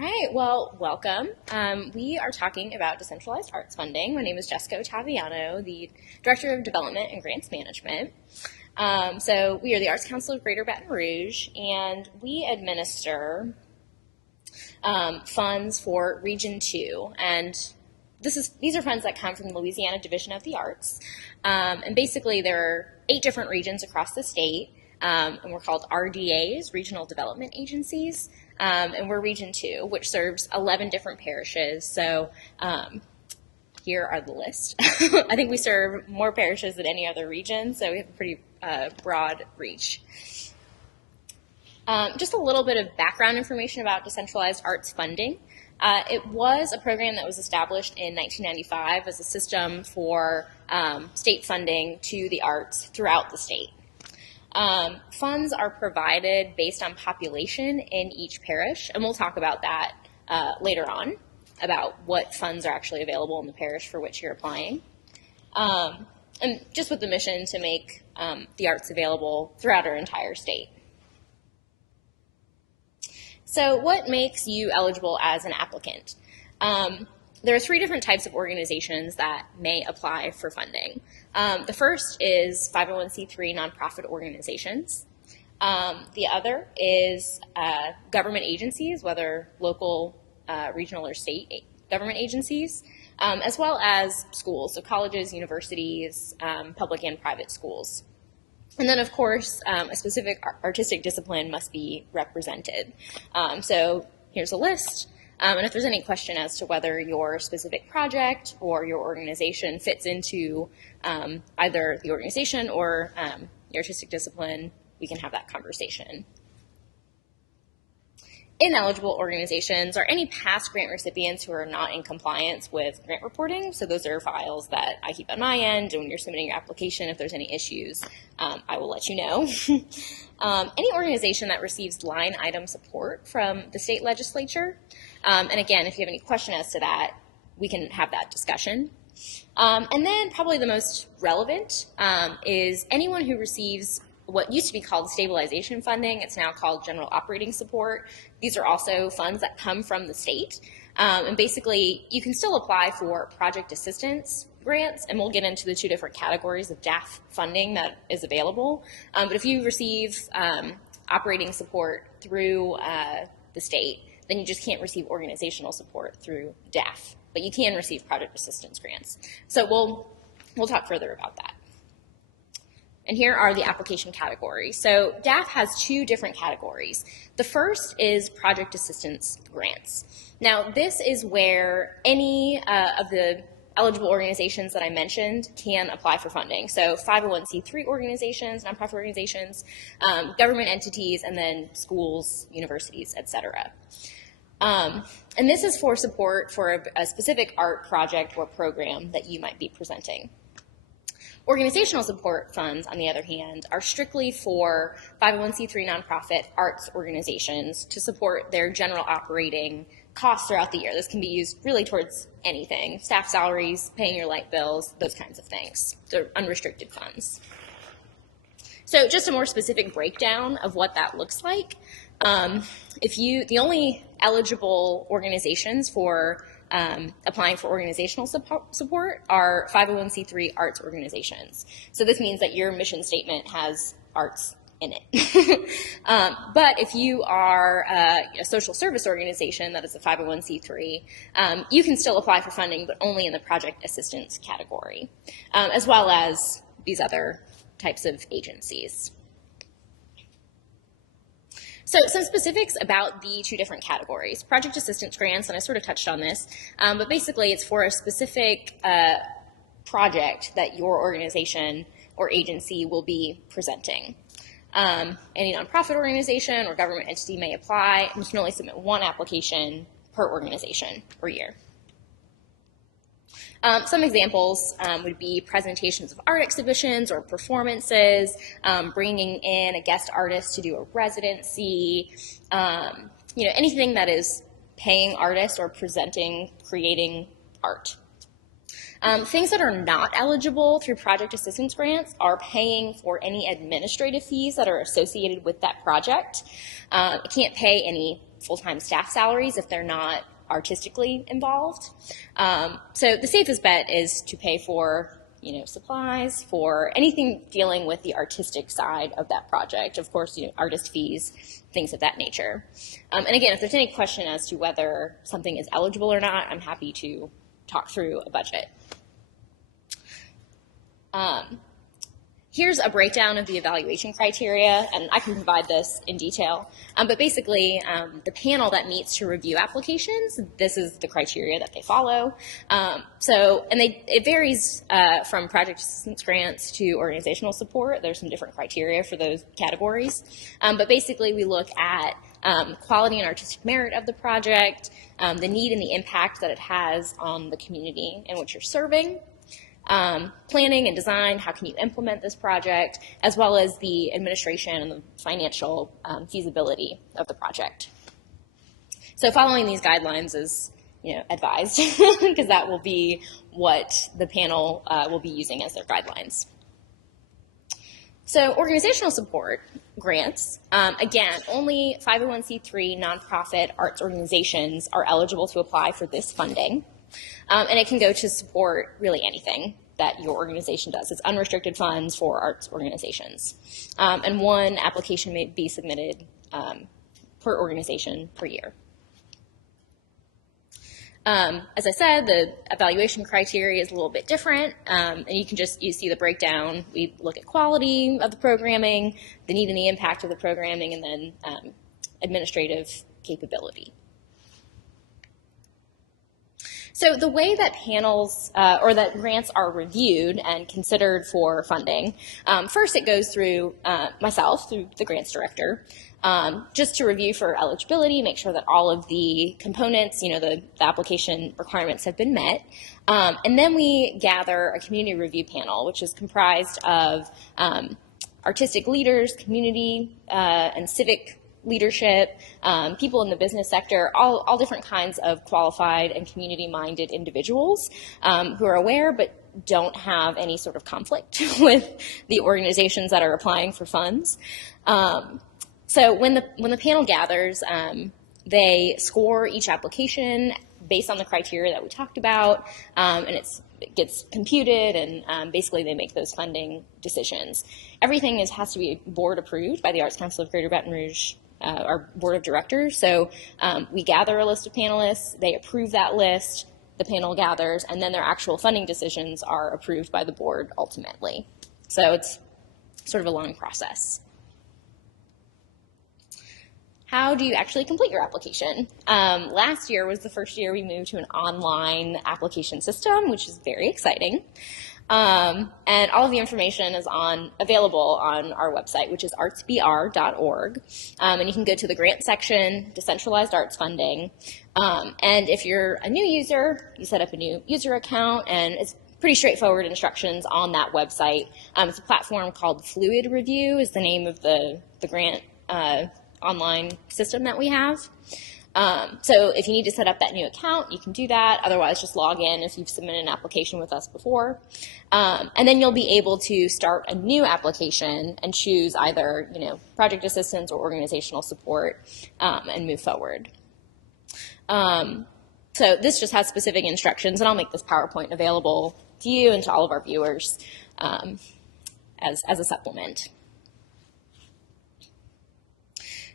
right, well, welcome. We are talking about Decentralized Arts Funding. My name is Jessica Ottaviano, the Director of Development and Grants Management. So we are the Arts Council of Greater Baton Rouge, and we administer funds for Region 2. And these are funds that come from the Louisiana Division of the Arts. And basically there are 8 different regions across the state, and we're called RDAs, Regional Development Agencies. And we're Region 2, which serves 11 different parishes. So here are the list. I think we serve more parishes than any other region, so we have a pretty broad reach. Just a little bit of background information about Decentralized Arts Funding. It was a program that was established in 1995 as a system for state funding to the arts throughout the state. Funds are provided based on population in each parish, and we'll talk about that later on, about what funds are actually available in the parish for which you're applying. And just with the mission to make the arts available throughout our entire state. So what makes you eligible as an applicant? There are 3 different types of organizations that may apply for funding. The first is 501c3 nonprofit organizations. The other is government agencies, whether local, regional, or state government agencies, as well as schools, so colleges, universities, public and private schools. And then, of course, a specific artistic discipline must be represented. So here's a list. And if there's any question as to whether your specific project or your organization fits into either the organization or your artistic discipline, we can have that conversation. Ineligible organizations are any past grant recipients who are not in compliance with grant reporting. So those are files that I keep on my end, and when you're submitting your application, if there's any issues, I will let you know. Any organization that receives line item support from the state legislature, and again, if you have any question as to that, we can have that discussion. And then probably the most relevant is anyone who receives what used to be called stabilization funding. It's now called general operating support. These are also funds that come from the state. And basically, you can still apply for project assistance grants, and we'll get into the 2 different categories of DAF funding that is available. But if you receive operating support through the state, then you just can't receive organizational support through DAF, but you can receive project assistance grants. So we'll talk further about that. And here are the application categories. So DAF has 2 different categories. The first is project assistance grants. Now this is where any of the eligible organizations that I mentioned can apply for funding. So 501c3 organizations, nonprofit organizations, government entities, and then schools, universities, etc. And this is for support for a specific art project or program that you might be presenting. Organizational support funds, on the other hand, are strictly for 501c3 nonprofit arts organizations to support their general operating costs throughout the year. This can be used really towards anything, staff salaries, paying your light bills, those kinds of things. They're unrestricted funds. So just a more specific breakdown of what that looks like. The only eligible organizations for applying for organizational support are 501c3 arts organizations. So this means that your mission statement has arts in it. But if you are a social service organization that is a 501c3, you can still apply for funding, but only in the project assistance category, as well as these other types of agencies. So some specifics about the 2 different categories. Project assistance grants, and I sort of touched on this, but basically it's for a specific project that your organization or agency will be presenting. Any nonprofit organization or government entity may apply, and you can only submit 1 application per organization per year. Some examples would be presentations of art exhibitions or performances, bringing in a guest artist to do a residency, anything that is paying artists or presenting, creating art. Things that are not eligible through project assistance grants are paying for any administrative fees that are associated with that project. It can't pay any full-time staff salaries if they're not artistically involved. So the safest bet is to pay for supplies, for anything dealing with the artistic side of that project. Of course, artist fees, things of that nature. And again, if there's any question as to whether something is eligible or not, I'm happy to talk through a budget. Here's a breakdown of the evaluation criteria, and I can provide this in detail. But basically, the panel that meets to review applications, this is the criteria that they follow. It varies from project assistance grants to organizational support. There's some different criteria for those categories. But basically, we look at quality and artistic merit of the project, the need and the impact that it has on the community in which you're serving, planning and design, how can you implement this project, as well as the administration and the financial feasibility of the project. So following these guidelines is advised because that will be what the panel will be using as their guidelines. So organizational support grants, again, only 501c3 nonprofit arts organizations are eligible to apply for this funding. And it can go to support really anything that your organization does. It's unrestricted funds for arts organizations. And one application may be submitted per organization per year. As I said, the evaluation criteria is a little bit different, and you see the breakdown. We look at quality of the programming, the need and the impact of the programming, and then administrative capability. So the way that panels or that grants are reviewed and considered for funding, first it goes through myself, through the grants director, just to review for eligibility, make sure that all of the components, the application requirements have been met. And then we gather a community review panel, which is comprised of artistic leaders, community and civic leadership, people in the business sector, all different kinds of qualified and community-minded individuals who are aware but don't have any sort of conflict with the organizations that are applying for funds. So when the panel gathers, they score each application based on the criteria that we talked about, and it gets computed, and basically they make those funding decisions. Everything has to be board approved by the Arts Council of Greater Baton Rouge, our board of directors. So we gather a list of panelists, they approve that list, the panel gathers, and then their actual funding decisions are approved by the board ultimately. So it's sort of a long process. How do you actually complete your application? Last year was the first year we moved to an online application system, which is very exciting. And all of the information is available on our website, which is artsbr.org. And you can go to the grant section, Decentralized Arts Funding. And if you're a new user, you set up a new user account, and it's pretty straightforward instructions on that website. It's a platform called Fluid Review is the name of the grant online system that we have. So if you need to set up that new account, you can do that. Otherwise, just log in if you've submitted an application with us before. And then you'll be able to start a new application and choose either, project assistance or organizational support, and move forward. So this just has specific instructions, and I'll make this PowerPoint available to you and to all of our viewers as a supplement.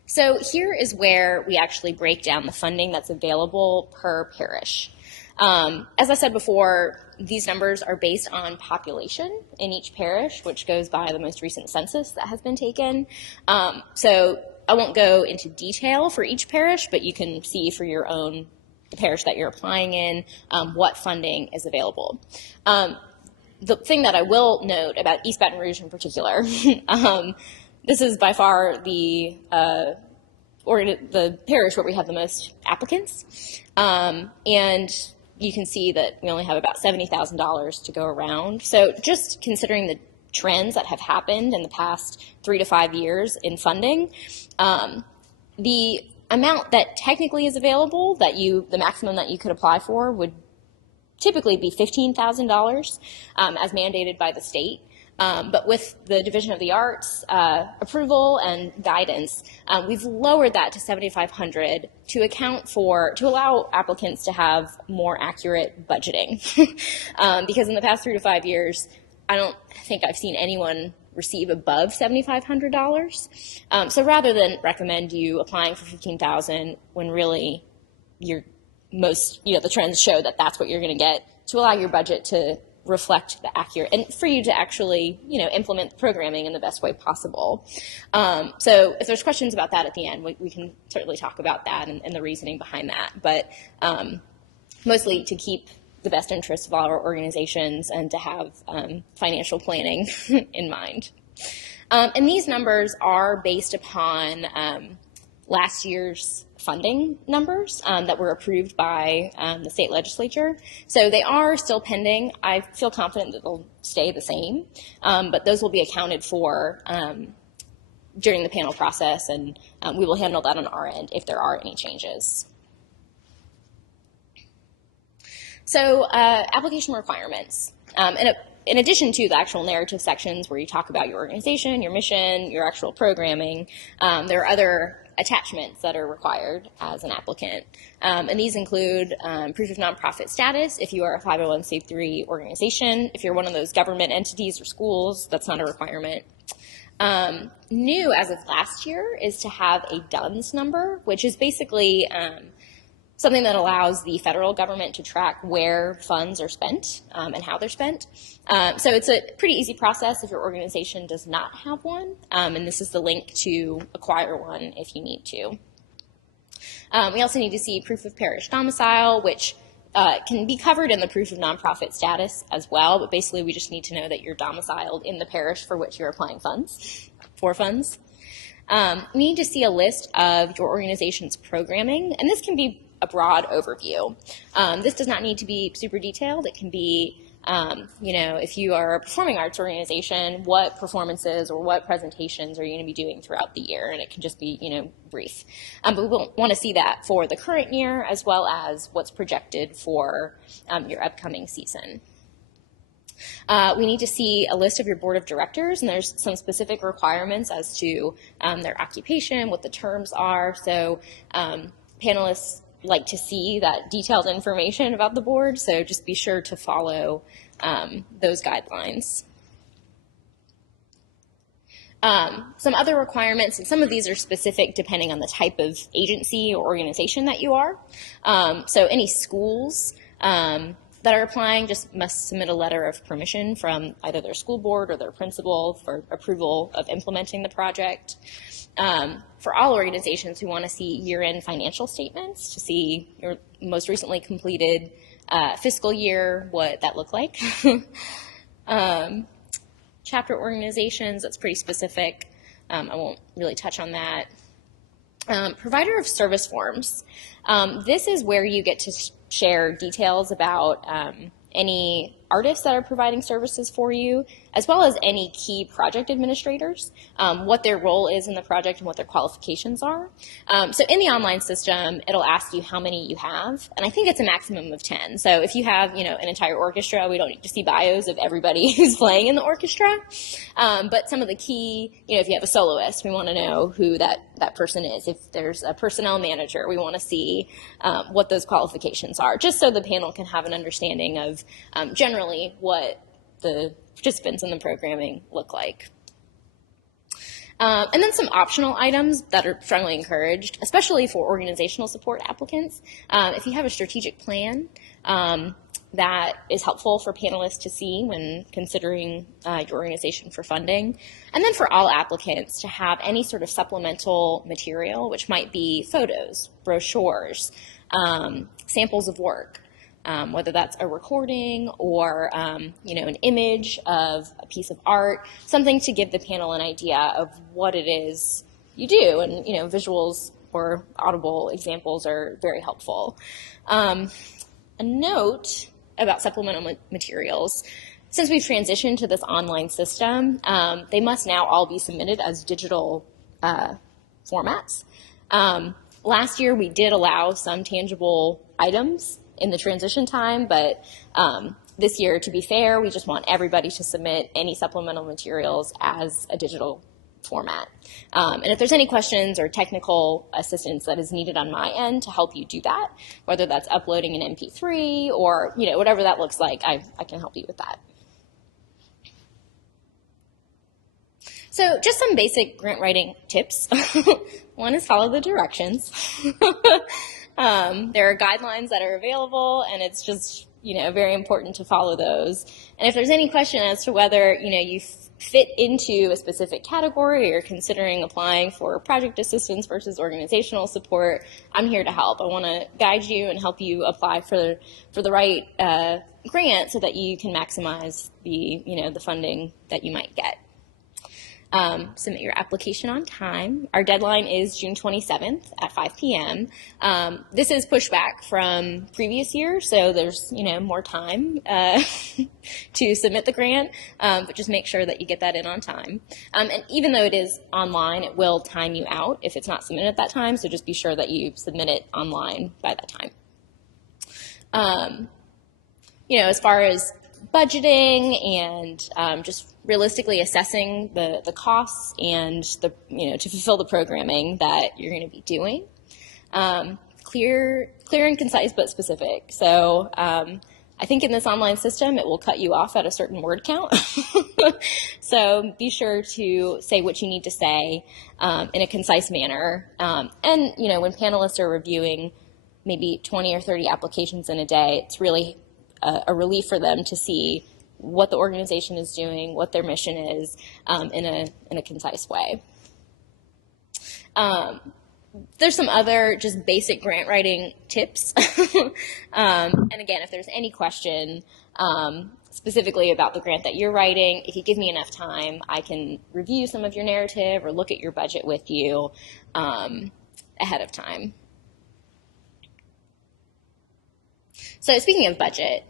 So here is where we actually break down the funding that's available per parish. As I said before, these numbers are based on population in each parish, which goes by the most recent census that has been taken. So I won't go into detail for each parish, but you can see for your own parish that you're applying in what funding is available. The thing that I will note about East Baton Rouge in particular, this is by far the parish where we have the most applicants, and you can see that we only have about $70,000 to go around. So just considering the trends that have happened in the past 3 to 5 years in funding, the amount that technically is available, the maximum that you could apply for would typically be $15,000 as mandated by the state. But with the Division of the Arts approval and guidance, we've lowered that to $7,500 to allow applicants to have more accurate budgeting. Because in the past 3 to 5 years, I don't think I've seen anyone receive above $7,500. So rather than recommend you applying for $15,000 when really the trends show that that's what you're going to get, to allow your budget to reflect the accurate, and for you to actually, implement the programming in the best way possible. So if there's questions about that at the end, we can certainly talk about that and the reasoning behind that. But mostly to keep the best interests of all our organizations and to have financial planning in mind. And these numbers are based upon last year's funding numbers that were approved by the state legislature. So they are still pending. I feel confident that they'll stay the same, but those will be accounted for during the panel process, and we will handle that on our end if there are any changes. So application requirements. In addition to the actual narrative sections where you talk about your organization, your mission, your actual programming, there are other attachments that are required as an applicant. And these include proof of nonprofit status if you are a 501c3 organization. If you're one of those government entities or schools, that's not a requirement. New as of last year is to have a DUNS number, which is basically something that allows the federal government to track where funds are spent and how they're spent. So it's a pretty easy process if your organization does not have one, and this is the link to acquire one if you need to. We also need to see proof of parish domicile, which can be covered in the proof of nonprofit status as well, but basically we just need to know that you're domiciled in the parish for which you're applying for funds. We need to see a list of your organization's programming, and this can be a broad overview. This does not need to be super detailed. It can be, if you are a performing arts organization, what performances or what presentations are you going to be doing throughout the year? And it can just be, brief. But we will want to see that for the current year as well as what's projected for your upcoming season. We need to see a list of your board of directors, and there's some specific requirements as to their occupation, what the terms are. So panelists like to see that detailed information about the board, so just be sure to follow those guidelines. Some other requirements, and some of these are specific depending on the type of agency or organization that you are. So any schools that are applying just must submit a letter of permission from either their school board or their principal for approval of implementing the project. For all organizations, we want to see year-end financial statements to see your most recently completed fiscal year, what that looked like. Chapter organizations, that's pretty specific. I won't really touch on that. Provider of service forms. This is where you get to share details about any artists that are providing services for you, as well as any key project administrators, what their role is in the project and what their qualifications are. So in the online system, it'll ask you how many you have, and I think it's a maximum of 10. So if you have, an entire orchestra, we don't need to see bios of everybody who's playing in the orchestra. But some of the key, if you have a soloist, we want to know who that person is. If there's a personnel manager, we want to see what those qualifications are, just so the panel can have an understanding of generally what the participants in the programming look like. And then some optional items that are strongly encouraged, especially for organizational support applicants. If you have a strategic plan that is helpful for panelists to see when considering your organization for funding. And then for all applicants to have any sort of supplemental material, which might be photos, brochures, samples of work. Whether that's a recording or, an image of a piece of art, something to give the panel an idea of what it is you do. And, visuals or audible examples are very helpful. A note about supplemental materials. Since we've transitioned to this online system, they must now all be submitted as digital formats. Last year, we did allow some tangible items in the transition time, but This year, to be fair, we just want everybody to submit any supplemental materials as a digital format. And if there's any questions or technical assistance that is needed on my end to help you do that, whether that's uploading an MP3 or, whatever that looks like, I can help you with that. So just some basic grant writing tips. One is follow the directions. There are guidelines that are available, and it's just, very important to follow those. And if there's any question as to whether, you fit into a specific category or you're considering applying for project assistance versus organizational support, I'm here to help. I want to guide you and help you apply for the right grant so that you can maximize the funding that you might get. Submit your application on time. Our deadline is June 27th at 5 p.m. This is pushback from previous years, so there's, more time to submit the grant, but just make sure that you get that in on time. And even though it is online, it will time you out if it's not submitted at that time, so just be sure that you submit it online by that time. As far as budgeting and just realistically assessing the costs and to fulfill the programming that you're going to be doing. Clear and concise but specific. So I think in this online system it will cut you off at a certain word count. So be sure to say what you need to say in a concise manner. And when panelists are reviewing maybe 20 or 30 applications in a day, it's really a relief for them to see what the organization is doing, what their mission is, in a concise way. There's some other just basic grant writing tips. And again, if there's any question specifically about the grant that you're writing, if you give me enough time, I can review some of your narrative or look at your budget with you ahead of time. So speaking of budget,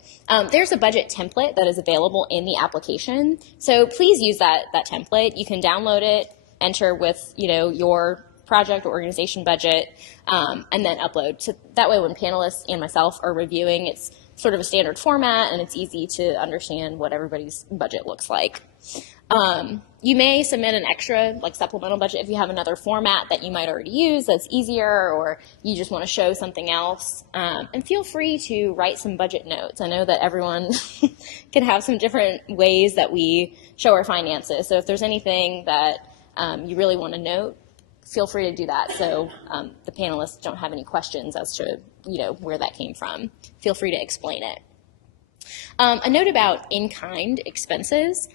there's a budget template that is available in the application. So please use that template. You can download it, enter with your project or organization budget, and then upload. So that way when panelists and myself are reviewing, it's sort of a standard format and it's easy to understand what everybody's budget looks like. You may submit an extra supplemental budget if you have another format that you might already use that's easier, or you just want to show something else. And feel free to write some budget notes. I know that everyone can have some different ways that we show our finances. So if there's anything that you really want to note, feel free to do that so the panelists don't have any questions as to where that came from. Feel free to explain it. A note about in-kind expenses.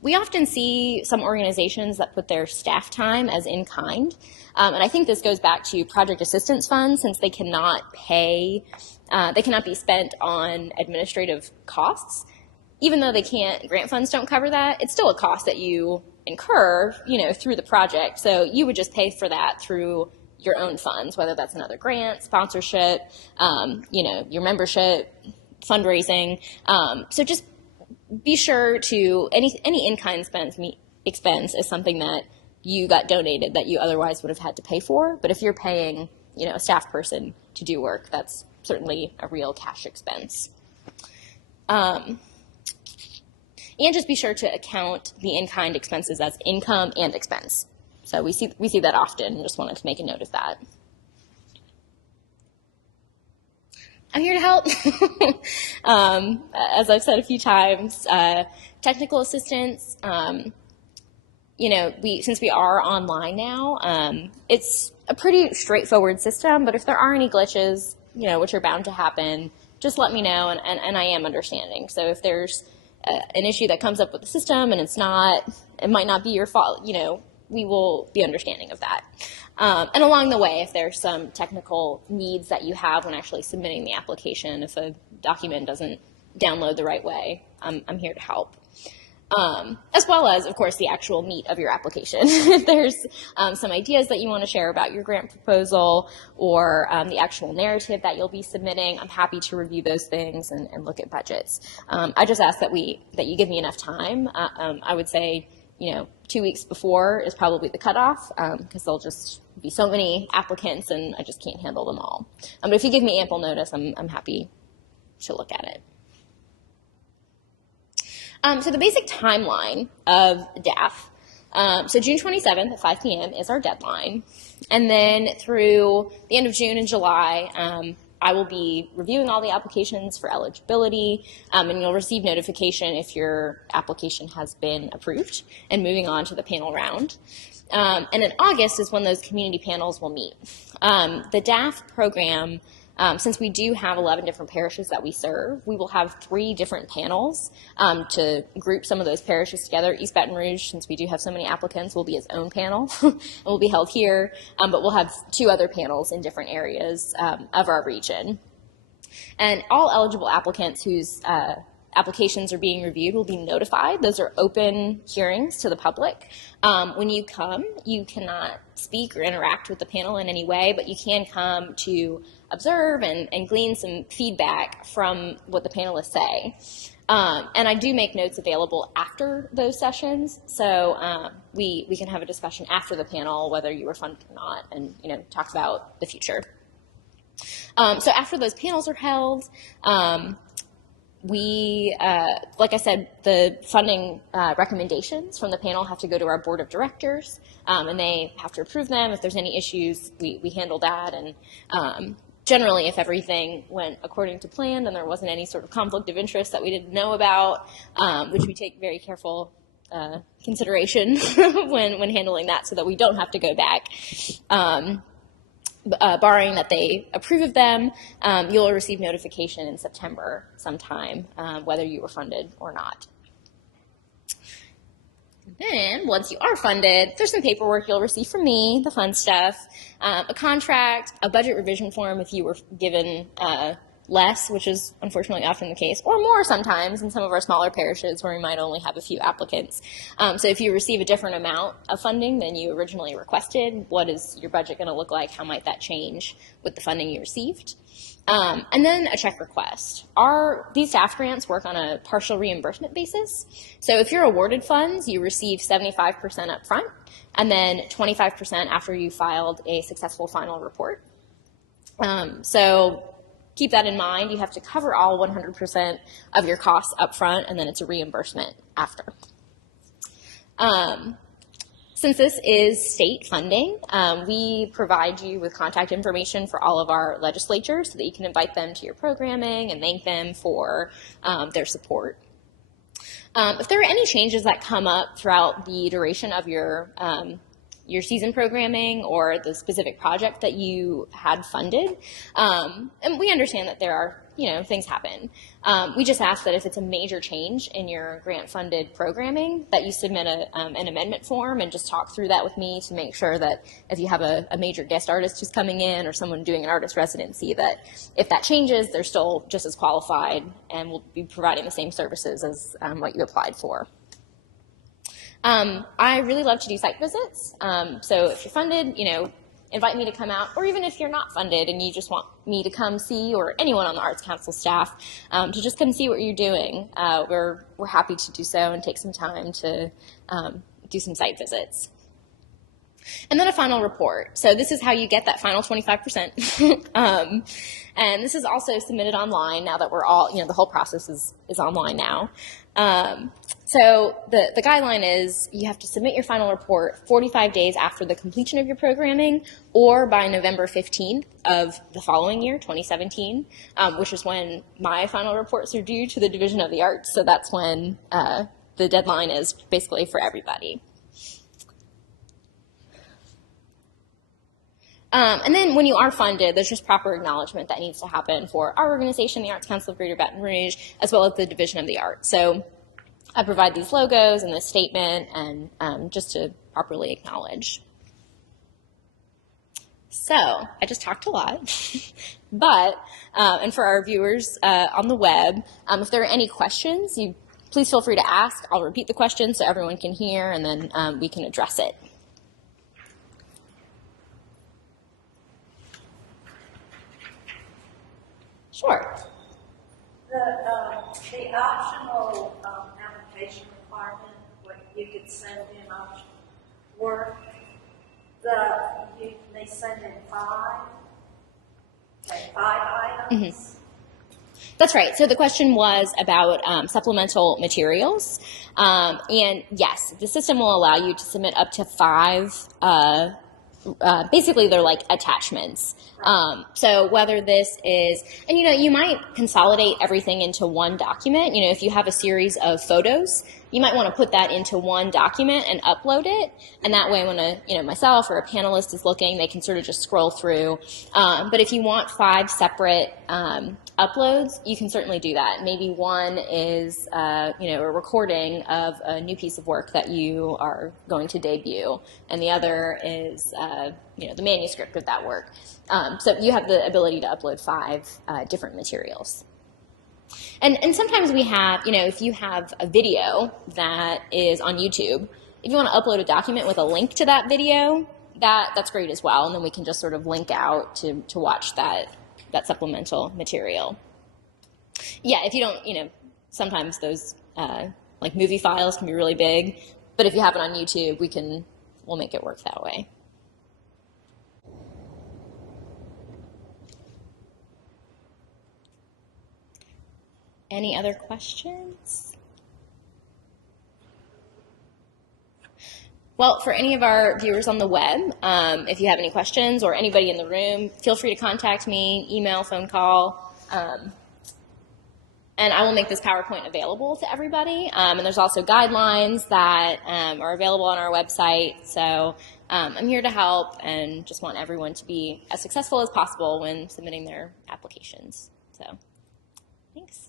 We often see some organizations that put their staff time as in-kind, and I think this goes back to project assistance funds, since they cannot be spent on administrative costs. Even though grant funds don't cover that, it's still a cost that you incur, through the project. So you would just pay for that through your own funds, whether that's another grant, sponsorship, your membership, fundraising. So just be sure to any in-kind expense is something that you got donated that you otherwise would have had to pay for. But if you're paying, a staff person to do work, that's certainly a real cash expense. And just be sure to account the in-kind expenses as income and expense. So we see that often. Just wanted to make a note of that. I'm here to help. As I've said a few times, technical assistance, since we are online now, it's a pretty straightforward system, but if there are any glitches, which are bound to happen, just let me know, and I am understanding. So if there's an issue that comes up with the system and it might not be your fault, we will be understanding of that. And along the way, if there's some technical needs that you have when actually submitting the application, if a document doesn't download the right way, I'm here to help. As well as, of course, the actual meat of your application. If there's some ideas that you want to share about your grant proposal or the actual narrative that you'll be submitting, I'm happy to review those things and look at budgets. I just ask that you give me enough time. I would say, 2 weeks before is probably the cutoff, because there'll just be so many applicants and I just can't handle them all. But if you give me ample notice, I'm happy to look at it. So the basic timeline of DAF, so June 27th at 5 p.m. is our deadline. And then through the end of June and July, I will be reviewing all the applications for eligibility, and you'll receive notification if your application has been approved and moving on to the panel round. And in August is when those community panels will meet. The DAF program, since we do have 11 different parishes that we serve, we will have 3 different panels to group some of those parishes together. East Baton Rouge, since we do have so many applicants, will be its own panel and will be held here, but we'll have 2 other panels in different areas of our region. And all eligible applicants whose applications are being reviewed will be notified. Those are open hearings to the public. When you come, you cannot speak or interact with the panel in any way, but you can come to observe and glean some feedback from what the panelists say. And I do make notes available after those sessions, so we can have a discussion after the panel, whether you were funded or not, and talk about the future. So after those panels are held, like I said, the funding recommendations from the panel have to go to our board of directors, and they have to approve them. If there's any issues, we handle that. And generally, if everything went according to plan and there wasn't any sort of conflict of interest that we didn't know about, which we take very careful consideration when handling that, so that we don't have to go back. Barring that they approve of them, you'll receive notification in September sometime, whether you were funded or not. Then, once you are funded, there's some paperwork you'll receive from me, the fun stuff, a contract, a budget revision form if you were given less, which is unfortunately often the case, or more sometimes in some of our smaller parishes where we might only have a few applicants. So if you receive a different amount of funding than you originally requested, what is your budget going to look like? How might that change with the funding you received? And then a check request. These staff grants work on a partial reimbursement basis. So if you're awarded funds, you receive 75% up front, and then 25% after you filed a successful final report. So keep that in mind. You have to cover all 100% of your costs up front, and then it's a reimbursement after. Since this is state funding, we provide you with contact information for all of our legislatures so that you can invite them to your programming and thank them for their support. If there are any changes that come up throughout the duration of your season programming or the specific project that you had funded, and we understand that there are, things happen. We just ask that if it's a major change in your grant-funded programming, that you submit an amendment form and just talk through that with me to make sure that if you have a major guest artist who's coming in or someone doing an artist residency, that if that changes, they're still just as qualified and will be providing the same services as what you applied for. I really love to do site visits. So if you're funded, invite me to come out, or even if you're not funded and you just want me to come see, or anyone on the Arts Council staff, to just come see what you're doing. We're happy to do so and take some time to do some site visits. And then a final report. So this is how you get that final 25%. And this is also submitted online now that we're all, the whole process is online now. So the guideline is you have to submit your final report 45 days after the completion of your programming, or by November 15th of the following year, 2017, which is when my final reports are due to the Division of the Arts. So that's when the deadline is basically for everybody. And then when you are funded, there's just proper acknowledgement that needs to happen for our organization, the Arts Council of Greater Baton Rouge, as well as the Division of the Arts. So I provide these logos and this statement, and just to properly acknowledge. So I just talked a lot, but, and for our viewers on the web, if there are any questions, please feel free to ask. I'll repeat the question so everyone can hear, and then we can address it. Sure. The optional application requirement, what you could send in optional work, they send in five items. That's right. So the question was about supplemental materials. And yes, the system will allow you to submit up to 5 basically they're like attachments. So whether this is, and you might consolidate everything into one document. If you have a series of photos, you might want to put that into one document and upload it. And that way when myself or a panelist is looking, they can sort of just scroll through. But if you want 5 separate uploads, you can certainly do that. Maybe one is, a recording of a new piece of work that you are going to debut, and the other is, the manuscript of that work. So you have the ability to upload 5 different materials. And sometimes we have, if you have a video that is on YouTube, if you want to upload a document with a link to that video, that's great as well, and then we can just sort of link out to watch that supplemental material. Yeah, if you don't, sometimes those like movie files can be really big, but if you have it on YouTube, we'll make it work that way. Any other questions? Well, for any of our viewers on the web, if you have any questions, or anybody in the room, feel free to contact me, email, phone call, and I will make this PowerPoint available to everybody. And there's also guidelines that are available on our website. So I'm here to help and just want everyone to be as successful as possible when submitting their applications. So thanks.